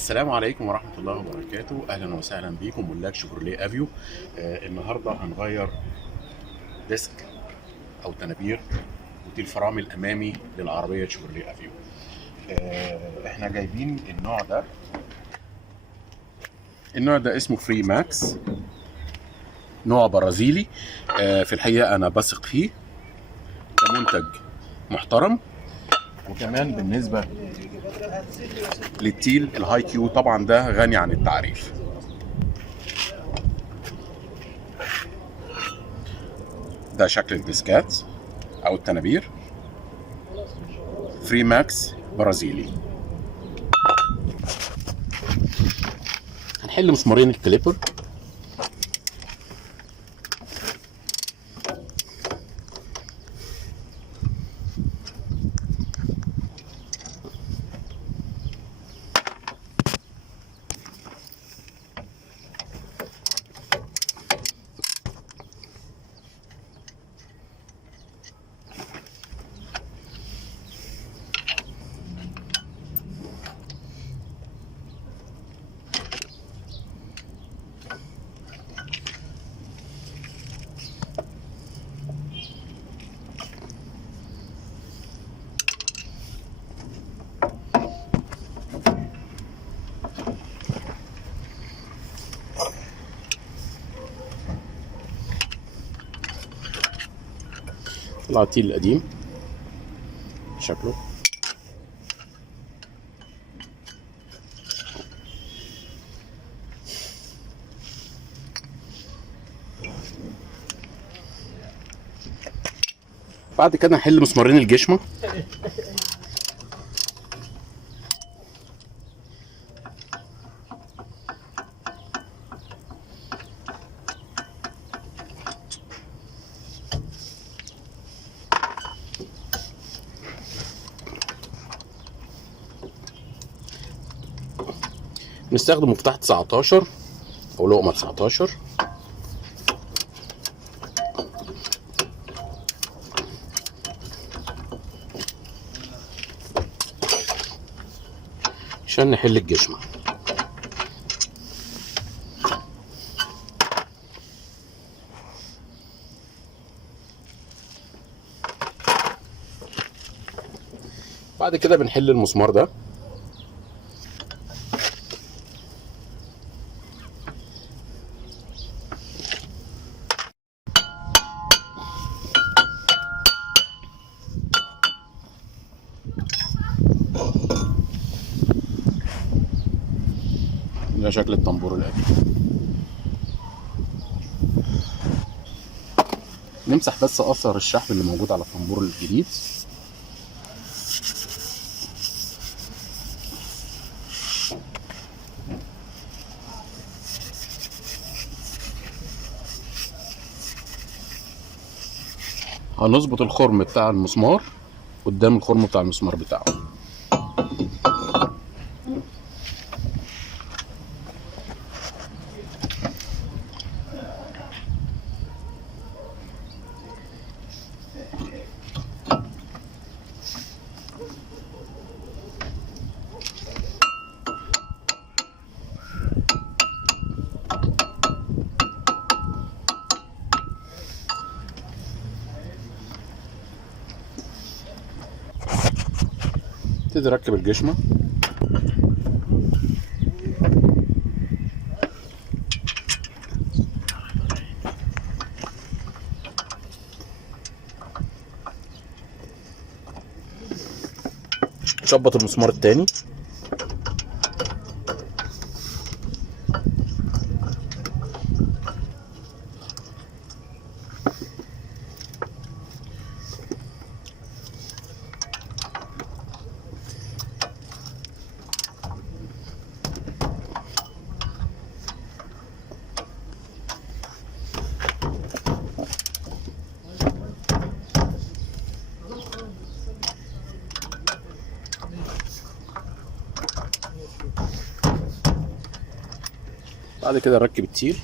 السلام عليكم ورحمة الله وبركاته. أهلا وسهلا بكم ملاك شفورليه افيو. النهاردة هنغير ديسك أو تنابير وتيل فرامل أمامي للعربية شفورليه افيو. احنا جايبين النوع ده اسمه فري ماكس، نوع برازيلي. في الحقيقة أنا بثق فيه كمنتج محترم. وكمان بالنسبة للتيل الهاي كيو طبعا ده غني عن التعريف. ده شكل الديسكات او التنابير فري ماكس برازيلي. هنحل مسمارين الكليبر. التيل القديم شكله بعد كده نحل مسمارين الجشمة. نستخدم مفتاح 19 او لقمة 19. عشان نحل الجشمة. بعد كده بنحل المسمار ده. ده شكل الطنبور القديم. نمسح بس اثر الشحم اللي موجود على الطنبور الجديد. هنظبط الخرم بتاع المسمار قدام الخرم بتاع المسمار بتاعه. ابتدي اركب الجشمة. شبط المسمار التاني. بعد كده نركب التيل.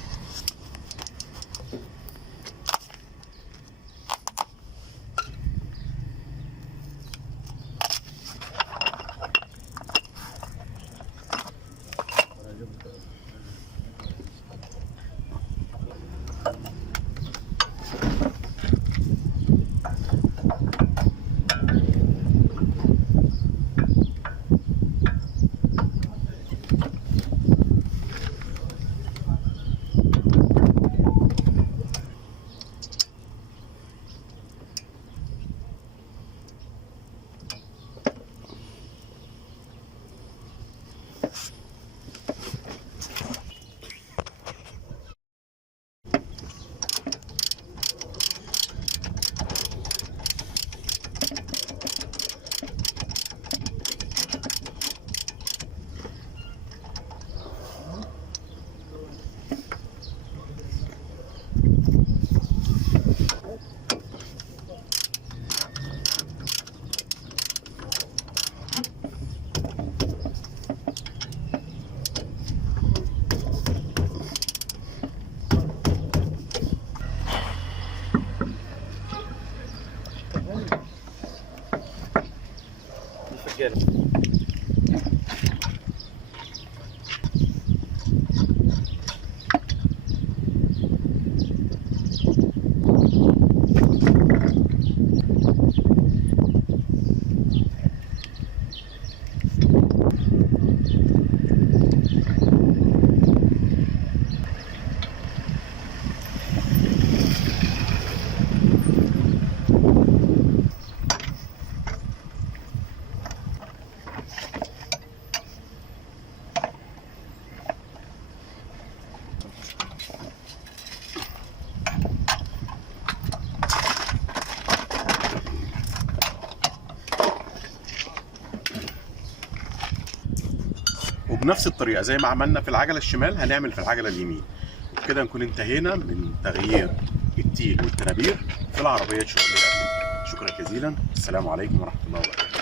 وبنفس الطريقه زي ما عملنا في العجله الشمال هنعمل في العجله اليمين. وبكده نكون انتهينا من تغيير التيل والطنابير في العربيه شفورليه. شكرا جزيلا، السلام عليكم ورحمه الله وبركاته.